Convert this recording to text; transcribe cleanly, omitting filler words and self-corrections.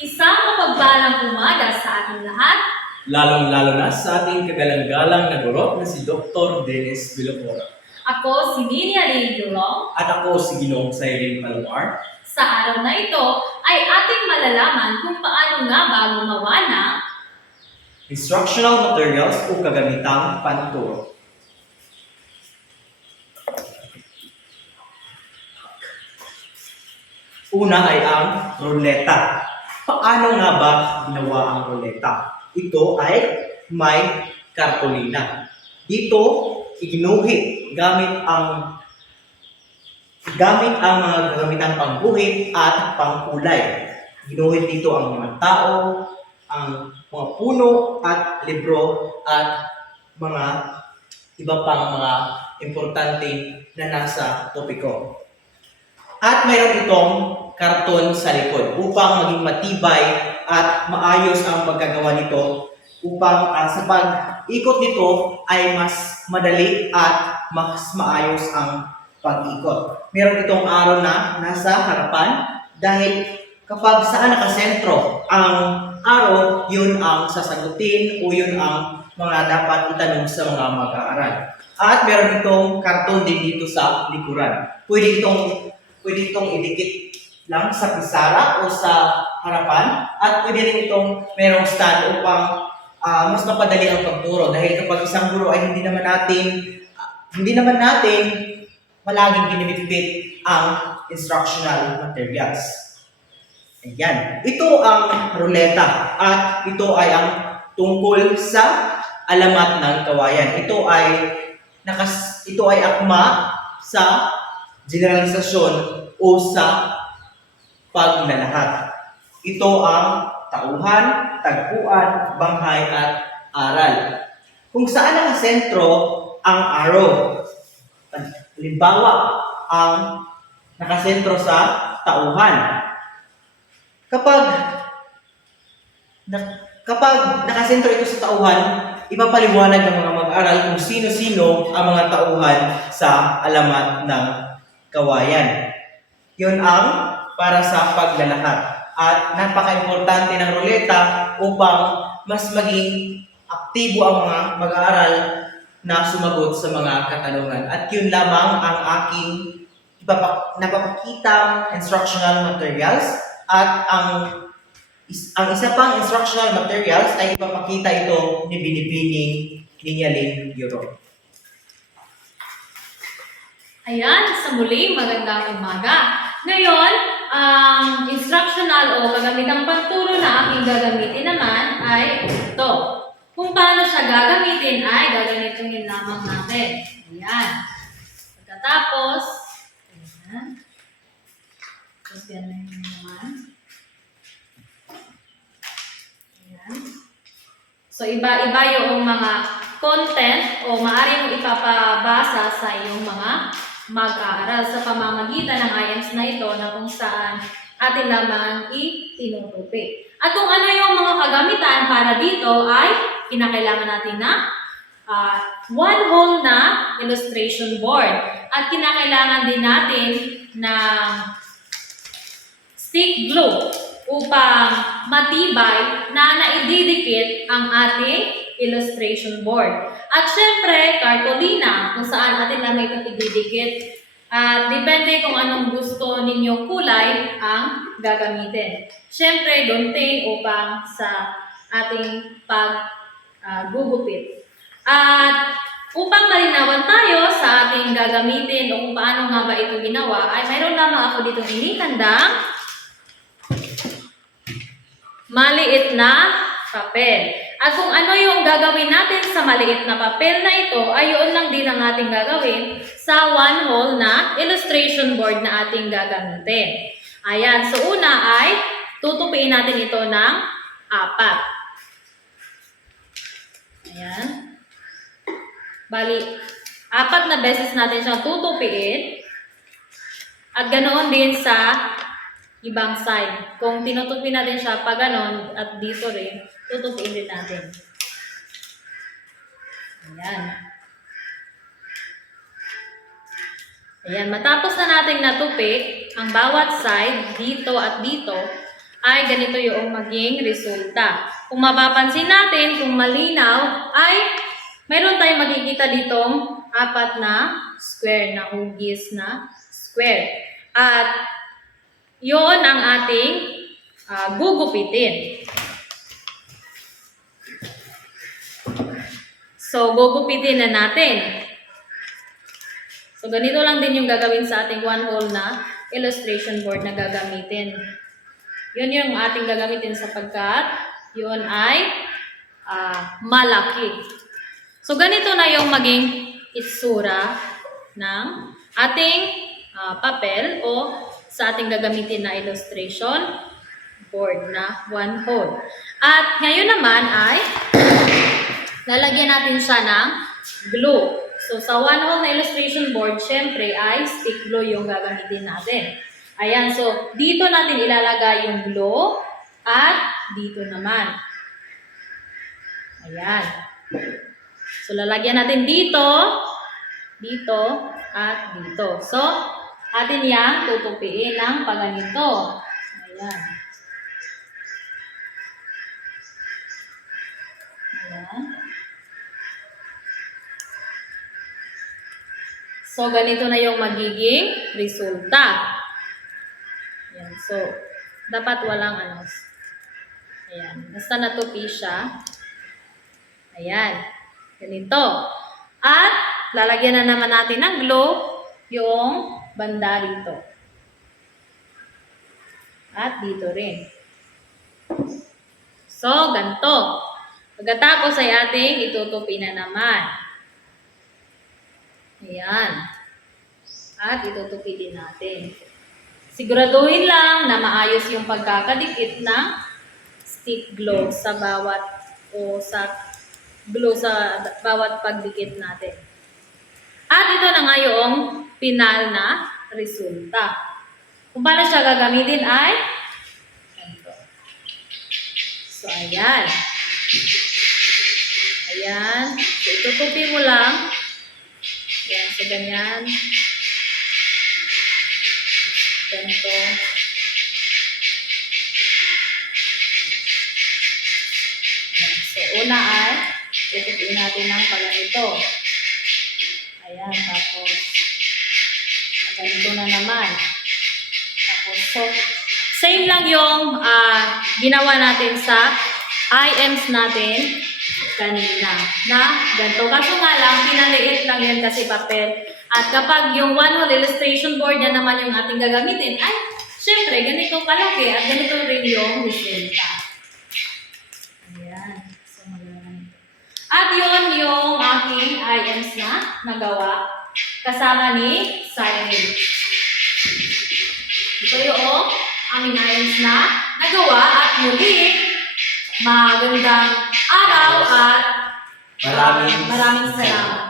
Isang mapagpalang umaga sa ating lahat. Lalong-lalo na sa ating kagalang-galang na guro na si Dr. Dennis Vilocora. Ako si Ninia Lee Durong. At ako si Ginoong Cyril Palomar. Sa araw na ito ay ating malalaman kung paano nga ba gumawa ng Instructional materials o kagamitang panturo. Una ay ang ruleta. Paano nga ba ginawa ang ruleta? Ito ay may kartolina. Dito, iginuhit gamit ang mga gamitang pangguhit at pangkulay. Ginuhit dito ang mga tao, ang mga puno at libro at mga iba pang mga importante na nasa topiko. At mayroon itong karton sa likod upang maging matibay at maayos ang pagkagawa nito upang sa pag-ikot nito ay mas madali at mas maayos ang pag-ikot. Meron itong araw na nasa harapan dahil kapag saan nakasentro ang araw, yun ang sasagutin o yun ang mga dapat itanong sa mga mag-aaral. At meron itong karton din dito sa likuran. Pwede itong idikit lang sa pisara o sa harapan at pwede rin itong merong stand upang mas mapadali ang pagturo dahil kapag isang guro ay hindi naman natin palaging binibitbit ang instructional materials. Ayan. Ito ang ruleta at ito ay ang tungkol sa alamat ng kawayan. Ito ay akma sa generalisasyon o sa paglalahat. Ito ang tauhan, tagpuan, banghay at aral. Kung saan nakasentro ang arrow. Halimbawa, ang nakasentro sa tauhan. Kapag nakasentro ito sa tauhan, ipapaliwanag ng mga mag-aaral kung sino-sino ang mga tauhan sa alamat ng kawayan. Yun ang para sa paglalahad. At napaka-importante ng ruleta upang mas maging aktibo ang mga mag-aaral na sumagot sa mga katanungan. At yun lamang ang aking napapakitang instructional materials. At ang isa pang instructional materials ay ipapakita ito ni Binibining Ninia Lee Durong. Ayan, sa muli, magandang umaga. Ngayon, ang instructional o kagamitang panturo na aking gagamitin naman ay ito. Kung paano siya gagamitin ay gagamitin lamang natin. Ayan. Pagkatapos, ayan. Tapos yan na yung naman. Ayan. So, iba-iba yung mga content o maaari mong ipapabasa sa iyong mga mag-aaral sa pamamagitan ng IEMS na ito na kung saan atin lamang itinutupi. At kung ano yung mga kagamitan para dito ay kinakailangan natin na one whole na illustration board. At kinakailangan din natin ng stick glue upang matibay na naididikit ang ating illustration board. At syempre, kartolina kung saan atin naman itong ididikit. At depende kung anong gusto ninyo kulay ang gagamitin. Syempre, gunting upang sa ating paggugupit. At upang malinawan tayo sa ating gagamitin o kung paano nga ba ito ginawa, ay mayroon lamang ako ditong initandang maliit na papel. At kung ano yung gagawin natin sa maliit na papel na ito, ay yun lang din ang ating gagawin sa one whole na illustration board na ating gagamitin. Ayan, so una ay tutupiin natin ito ng 4. Ayan. Bali, 4 na beses natin siyang tutupiin. At ganoon din sa ibang side. Kung tinutupi natin siya pa ganon at dito rin, tutupiin din natin. Ayan. Ayan, matapos na natin natupi ang bawat side, dito at dito, ay ganito yung maging resulta. Kung mapapansin natin, kung malinaw, ay mayroon tayong makikita ditong apat na square, na hugis na square. At yun ang ating gugupitin. So, gugupitin na natin. So, ganito lang din yung gagawin sa ating one hole na illustration board na gagamitin. Yun yung ating gagamitin sapagkat yun ay malaki. So, ganito na yung maging itsura ng ating papel o sa ating gagamitin na illustration board na one hole. At ngayon naman ay lalagyan natin siya ng glue. So, sa one hole na illustration board, syempre ay stick glue yung gagamitin natin. Ayan, so dito natin ilalagay yung glue at dito naman. Ayan. So, lalagyan natin dito, dito, at dito. So, atin yang tutupiin ng paganito. Ayan. Ayan. So, ganito na yung magiging resulta. Ayan. So, dapat walang ano. Ayan. Basta natupi siya. Ayan. Ganito. At, lalagyan na naman natin ng glue yung banda dito. At dito rin. So, ganito. Pagkatapos ay ating itutupi na naman. Ayan. At itutupi din natin. Siguraduhin lang na maayos yung pagkakadikit ng stick glue sa bawat glue sa bawat pagdikit natin. At ito na nga yung final na resulta. Kung paano siya gagamitin ay ito. So, ayan. Ayan. So, itutupi mo lang. Ayan. So, ganyan. Ganito. Ayan. So, una ay itutupiin natin ng paganito. Ayan. Tapos, ganito na naman. Tapos, so, same lang yung ginawa natin sa IMs natin kanina. Na ganito. Kaso nga lang, pinaliit lang yan kasi papel. At kapag yung one hole illustration board na naman yung ating gagamitin, ay, syempre, ganito kalaki at ganito rin yung resulta. Ayan. So, maganda. At yun yung aking IMs na nagawa kasama ni Cyril. Ito yung aming IMs na nagawa at muli, magandang araw at maraming salamat.